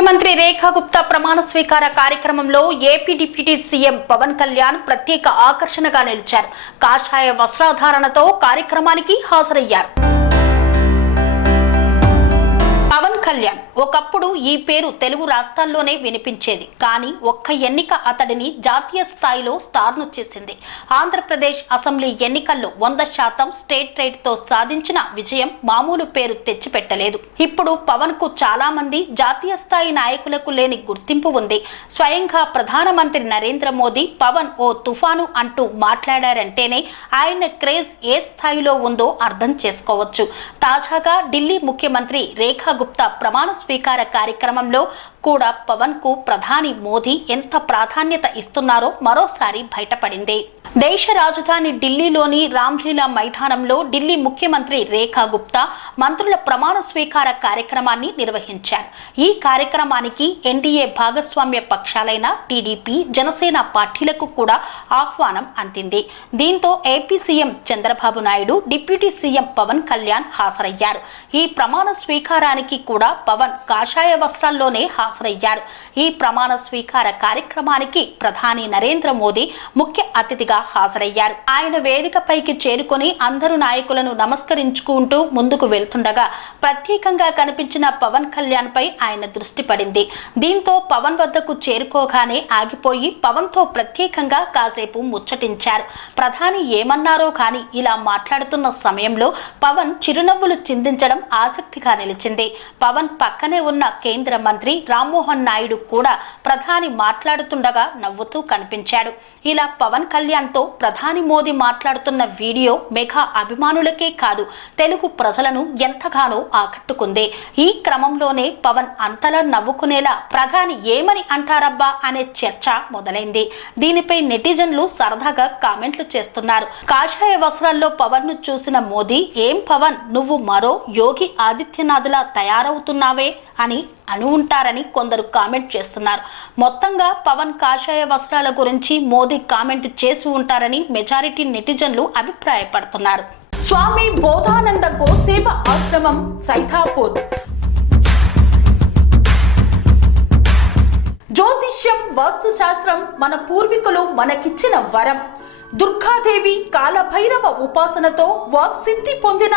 ముఖ్యమంత్రి రేఖా గుప్తా ప్రమాణ స్వీకార కార్యక్రమంలో AP deputy CM Pawan Kalyan ప్రత్యేక ఆకర్షణగా నిలిచారు. కాషాయ వస్త్రధారణతో కార్యక్రమానికి హాజరయ్యారు. పవన్ కళ్యాణ్ ఒకప్పుడు ఈ పేరు తెలుగు రాష్ట్రాల్లోనే వినిపించేది. కానీ ఒక్క ఎన్నిక అతడిని జాతీయ స్థాయిలో స్టార్ను చేసింది. ఆంధ్రప్రదేశ్ అసెంబ్లీ ఎన్నికల్లో వంద శాతం స్టేట్ రేట్తో సాధించిన విజయం మామూలు పేరు తెచ్చిపెట్టలేదు. ఇప్పుడు పవన్కు చాలా మంది జాతీయ స్థాయి నాయకులకు లేని గుర్తింపు ఉంది. స్వయంగా ప్రధానమంత్రి నరేంద్ర మోదీ పవన్ ఓ తుఫాను అంటూ మాట్లాడారంటేనే ఆయన క్రేజ్ ఏ స్థాయిలో ఉందో అర్థం చేసుకోవచ్చు. తాజాగా ఢిల్లీ ముఖ్యమంత్రి రేఖా గుప్తా ప్రమాణ స్వీకార కార్యక్రమంలో కూడా పవన్కు ప్రధాని మోదీ ఎంత ప్రాధాన్యత ఇస్తున్నారో మరోసారి బయటపడింది. దేశ రాజధాని ఢిల్లీలోని రామ్లీలా మైదానంలో ఢిల్లీ ముఖ్యమంత్రి రేఖా గుప్తా మంత్రుల ప్రమాణ స్వీకార కార్యక్రమాన్ని నిర్వహించారు. ఈ కార్యక్రమానికి ఎన్డీఏ భాగస్వామ్య పక్షాలైన టీడీపీ జనసేన పార్టీలకు కూడా ఆహ్వానం అందింది. దీంతో AP CM Chandrababu Naidu deputy CM Pawan Kalyan హాజరయ్యారు. ఈ ప్రమాణ స్వీకారానికి కూడా పవన్ కాషాయ వస్త్రాల్లోనే హాజరయ్యారు. ఈ ప్రమాణ స్వీకార కార్యక్రమానికి ప్రధాని నరేంద్ర మోదీ ముఖ్య అతిథిగా హాజరయ్యారు. ఆయన వేదికపైకి చేరుకొని అందరు నాయకులను నమస్కరించుకుంటూ ముందుకు వెళ్తుండగా ప్రత్యేకంగా కనిపించిన పవన్ కళ్యాణ్ పై ఆయన దృష్టి పడింది. దీంతో పవన్ వద్దకు చేరుకోగానే ఆగిపోయి పవన్తో ప్రత్యేకంగా కాసేపు ముచ్చటించారు. ప్రధాని ఏమన్నారో కానీ ఇలా మాట్లాడుతున్న సమయంలో పవన్ చిరునవ్వులు చిందించడం ఆసక్తిగా నిలిచింది. పవన్ పక్కనే ఉన్న కేంద్ర మంత్రి రామ్మోహన్ నాయుడు కూడా ప్రధాని మాట్లాడుతుండగా నవ్వుతూ కనిపించాడు. ఇలా పవన్ కళ్యాణ్తో ప్రధాని మోదీ మాట్లాడుతున్న వీడియో మెగా అభిమానులకే కాదు తెలుగు ప్రజలను ఎంతగానో ఆకట్టుకుంది. ఈ క్రమంలోనే పవన్ అంతలా నవ్వుకునేలా ప్రధాని ఏమని అంటారబ్బా అనే చర్చ మొదలైంది. దీనిపై నెటిజన్లు సరదాగా కామెంట్లు చేస్తున్నారు. కాషాయ వస్త్రాల్లో పవన్ను చూసిన మోదీ ఏం పవన్ నువ్వు మరో యోగి ఆదిత్యనాథ్లా తయారవుతున్నావే? అని అను ఉంటారని కొందరు కామెంట్ చేస్తున్నారు. మొత్తంగా పవన్ కాషాయ వస్త్రాల గురించి మోదీ కామెంట్ చేసి ఉంటారని మెజారిటీ నెటిజన్లు అభిప్రాయపడుతున్నారు. స్వామి బోధానంద గోసేవ ఆశ్రమం సైథాపూర్ జ్యోతిష్యం వాస్తుశాస్త్రం మన పూర్వీకులు మనకిచ్చిన వరం. దుర్గాదేవి కాలభైరవ ఉపాసనతో వాక్సిద్ధి పొందిన